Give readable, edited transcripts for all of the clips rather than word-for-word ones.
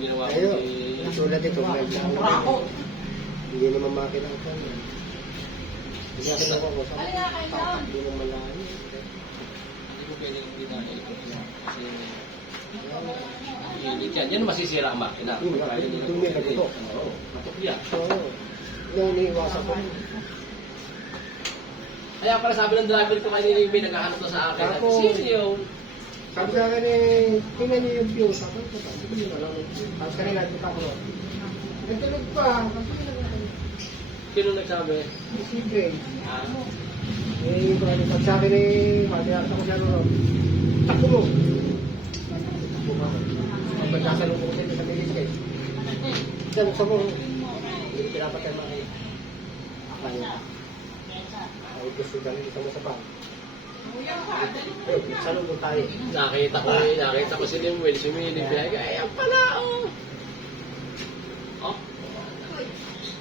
ginawa ko. Ayun, sulat ito. Hindi naman makinakapan. Hindi ako nakuha ko. Hindi naman malayo. Hindi ko pwede kong ginagawa ito. Kasi, init yan. Yan masisira ang makina. Ito may nagito. Oo, matok yan. Oo. Yung iniiwasan ko. Kaya pala sabi ng driver ko kanina may naghahanap na sa akin. Tapos, Sino yun? sabi sa akin tingnan niyo yung fuse. Sabi ko, hindi ko alam. Tapos kanina, kita ko. Nagtulog pa. Sino nagsabi? Isipin. Ah, Pag sabi ni Matias ako siya ron, takbo mo. Pag nakasalong ko sa bilis kayo. Isa mo sa mo. Hindi pinapatay mga kaya. Ay gusto galing isa mo sa bang. Salong mo tayo. nakita ko si Limuel, si Mili, ayan pala, oh. Oh,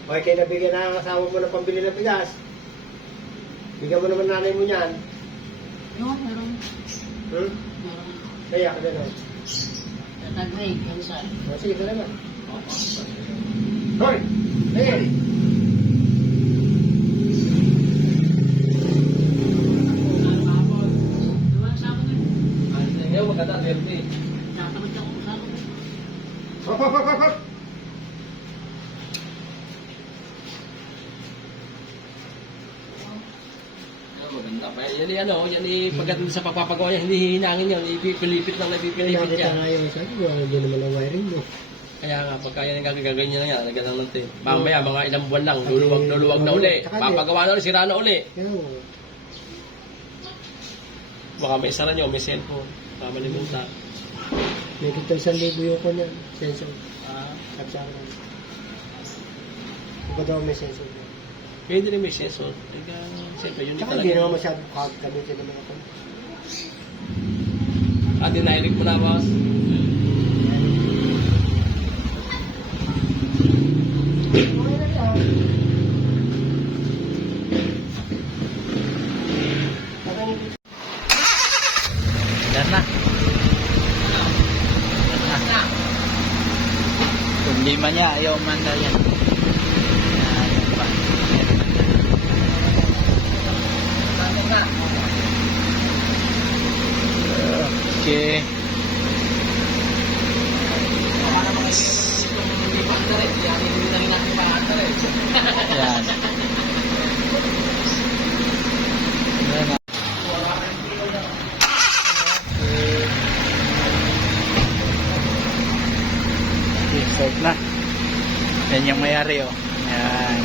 Okay, kayo nabigyan na ang asawa mo ng pambili ng bigas. Bigyan mo naman nanay mo yan. No, meron. Hmm? Kaya ka gano'n. Tatag-grade, kansan. Sige, ito naman. Hoy! Hey! Duwan sa ako nun. ayaw maganda, 30. Natamad ako sa ako. Hop, hop, hop, hop, hop! Maganda pa. Yan pagdating sa pagpapagawa niya, hindi hihinangin yan. Ipipilipit lang, ipipilipit Nakita yan. nga yung sabi ko, hindi naman ang wiring mo. Kaya nga, pagka yan gagaganyan na yan, nagandang ng tape. Mamaya, mga ilang buwan lang, luluwag na uli. Papagawa na uli, sira na uli. Kaya mo. Baka may isara nyo, may cellphone. Baka malimutan. May kita 1,000 yung ko niyan. Sensor. Ah, At saka. Iba daw may sensor. pwede rin may cellphone. Teka, siyempre, yun Saka hindi naman masyado gamitin naman ako. Ah, dinairik mo na, boss. Yan na. Kung di man niya, ayaw manda yan. Yan pa. Okay. Yan. Yan na. Okay, start na. Yan yung mayari, oh. Yan.